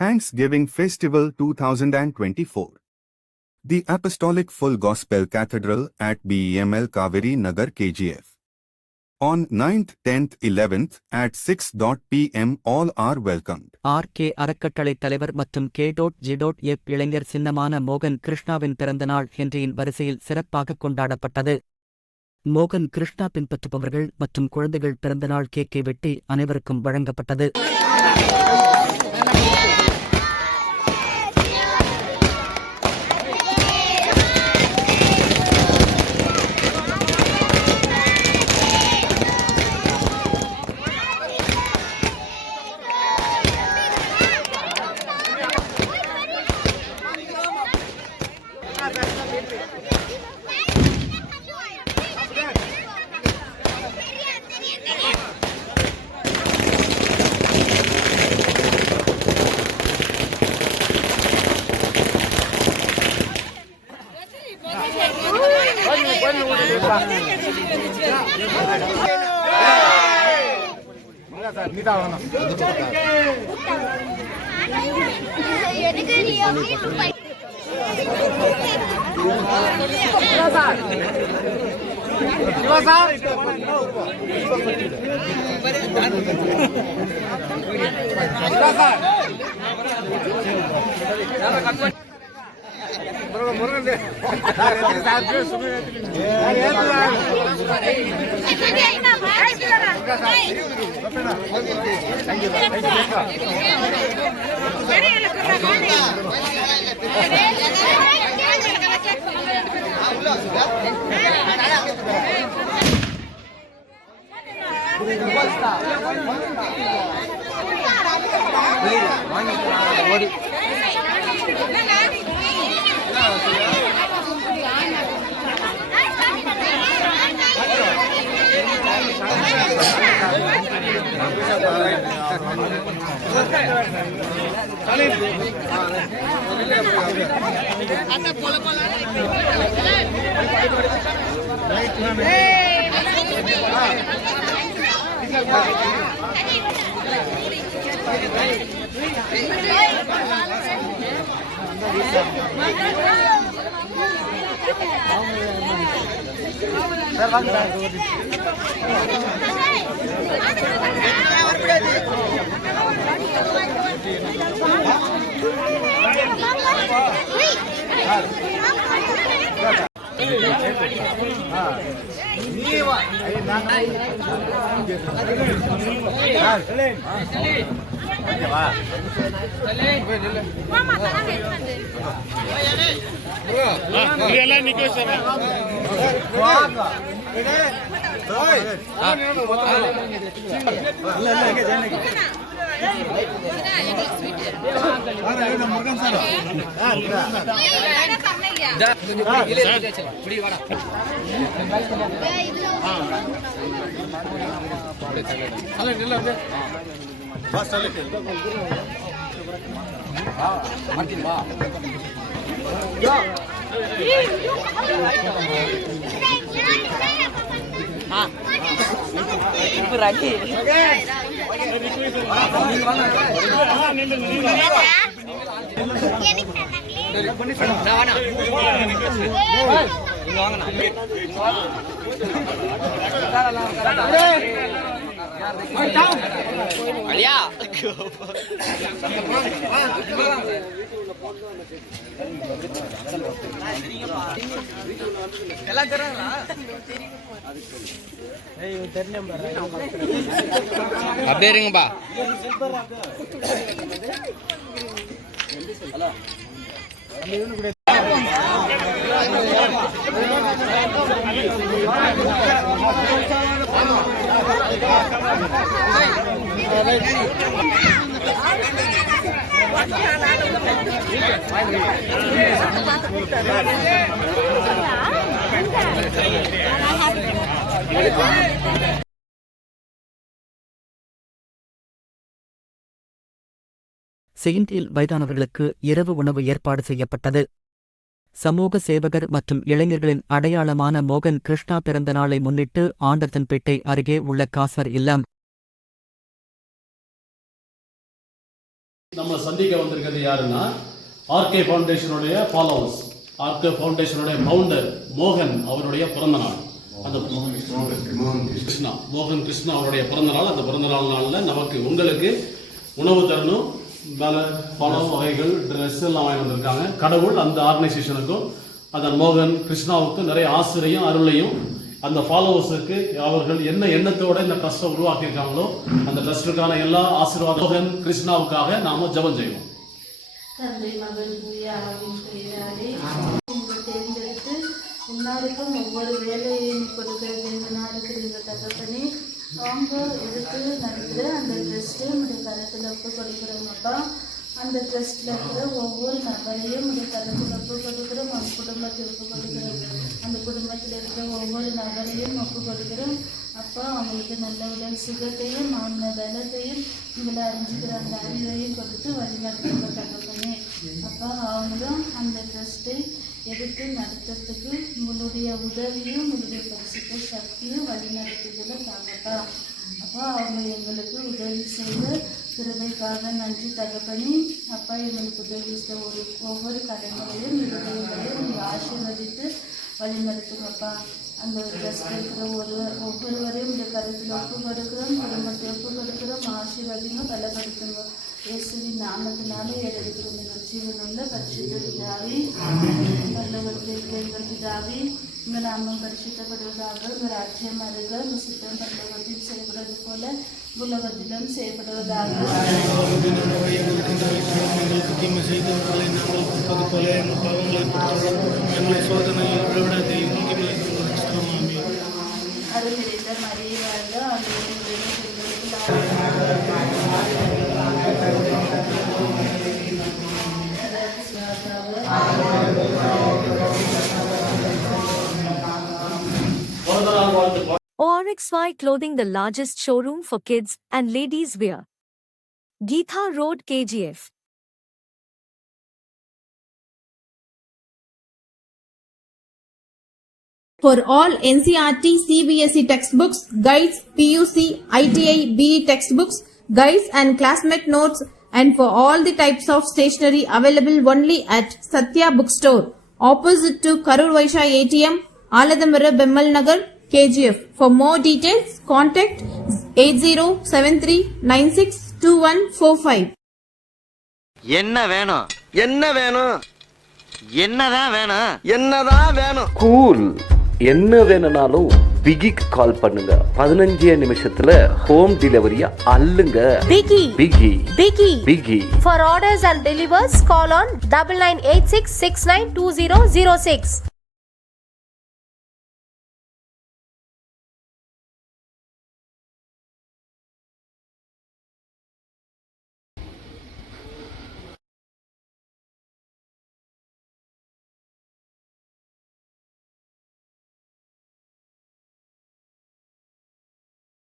Thanksgiving Festival 2024. The Apostolic Full Gospel Cathedral at BEML Kaveri Nagar KGF. On 9th, 10th, 11th at 6 p.m. all are welcomed. RK. அறக்கட்டளை தலைவர் மற்றும் கே.ஜி.எஃப் இளைஞர் சின்னமான மோகன் கிருஷ்ணாவின் பிறந்தநாள் ஹென்ரியின் வரிசையில் சிறப்பாக கொண்டாடப்பட்டது. மோகன் கிருஷ்ணா பின்பற்றுபவர்கள் மற்றும் குழந்தைகள் பிறந்தநாள் கேக்கை வெட்டி அனைவருக்கும் வழங்கப்பட்டது. அப்படியே இருங்கப்பா. செயின்டில் வயதானவர்களுக்கு இரவு உணவு ஏற்பாடு செய்யப்பட்டது. சமூக சேவகர் மற்றும் இளைஞர்களின் அடையாளமான மோகன் கிருஷ்ணா பிறந்த நாளை முன்னிட்டு ஆண்டர்தன்பேட்டை அருகே உள்ள காசர் இல்லம் நம்ம சந்திக்க வந்திருக்கிறது யாருன்னா ஆர்கே ஃபவுண்டேஷனுடைய ஃபாலோவர்ஸ், ஆர்கே ஃபவுண்டேஷனுடைய ஃபவுண்டர் மோகன் அவருடைய பிறந்த நாள். அந்த மோகன் கிருஷ்ணா அவருடைய பிறந்த நாள். அந்த பிறந்த நாளில் நமக்கு உங்களுக்கு உணவு தரணும், பணம் வகைகள், ட்ரெஸ் எல்லாம் வாங்கி வந்திருக்காங்க. கடவுள் அந்த ஆர்கனைசேஷனுக்கும் அந்த மோகன் கிருஷ்ணாவுக்கும் நிறைய ஆசிரியம் அருளையும் அந்த ஃபாலோவர்ஸுக்கு அவர்கள் என்ன எண்ணத்தோட இந்த ட்ரஸ்ட்டை உருவாக்கியிருக்காங்களோ அந்த ட்ரஸ்ட்டுக்கான எல்லா ஆசீர்வாதம் மோகன் கிருஷ்ணாவுக்காக நாம ஜெபம் செய்வோம். தந்தை மகள் தேர்ந்தெடுத்து எல்லாருக்கும் ஒவ்வொரு வேலையும் கொடுக்கறது இருக்கிறீங்க தகப்பனே. அவங்க எடுத்து நடத்துகிற அந்த ட்ரஸ்ட்டு உடைய கருத்தில் ஒப்பு கொடுக்குறோங்கப்பா. அந்த ட்ரஸ்ட்டில் இருக்கிற ஒவ்வொரு நபரையும் உடைய கருத்தில் ஒப்பு கொடுக்குறோம். அந்த குடும்பத்தை ஒப்பு கொடுக்குறோம். அந்த குடும்பத்தில் இருக்கிற ஒவ்வொரு நபரையும் ஒப்பு கொடுக்குறோம். அப்பா அவங்களுக்கு நல்ல உடல் சுகத்தையும் ஆன்ம பலத்தையும் உங்களை அறிஞ்சிக்கிற அந்த அறிவையும் கொடுத்து வழிநடத்துங்க தகப்பனே. அப்பா அவங்களும் அந்த ட்ரஸ்ட்டை எடுத்து நடத்துறதுக்கு உங்களுடைய உதவியும் உங்களுடைய பரிசுத்த சக்தியும் வழிநடத்துதலும் தாங்கப்பா. அப்பா அவங்க எங்களுக்கு உதவி செய்த கிருபைக்காக நன்றி தகப்பனே. அப்பா எங்களுக்கு உதவி செய்த ஒவ்வொரு கடமைகளையும் உதவிகளையும் நீங்கள் ஆசீர்வதித்து வழிநடத்துங்கப்பா. அந்த ட்ரஸ்ட் இருக்கிற ஒவ்வொருவரையும் இந்த கருத்தில் ஒப்பு கொடுக்குறோம், குடும்பத்தை ஒப்பு கொடுக்குறோம். ஆசீர்வதிங்க, பலப்படுத்துங்க. இயேசுவின் நாமத்தினாலே எடுக்கிறோம் எங்கள் ஜீவனுள்ள பரிசுத்த பிதாவே. பரலோகத்தில் எங்கள் பிதாவே, உங்கள் நாமம் பரிசுத்தப்படுவதாக. உங்கள் ராஜ்யம் அருக உங்கள் சித்தம் பரலோகத்தில் செய்யப்படுவது போல உலகத்திலும் செய்யப்படுவதாக. அருகிருந்த மரியாதை ORXY Clothing, the largest showroom for kids and ladies wear. Geetha Road, KGF. For all NCERT, CBSE textbooks, guides, PUC, ITI, BE textbooks, guides and classmate notes, and for all the types of stationery available only at Satya Bookstore, opposite to Karur Vaishya ATM, Aladamara Bemmal Nagar, KGF. For more details, contact 8073962145. என்ன வேணும்? என்னதான் வேணும்? Cool. என்ன வேணும்னாலும் பிகிக்கு கால் பண்ணுங்க. 15 நிமிஷத்துல home டெலிவரியா அள்ளுங்க. பிகி. For orders and delivers, call on 9986692006.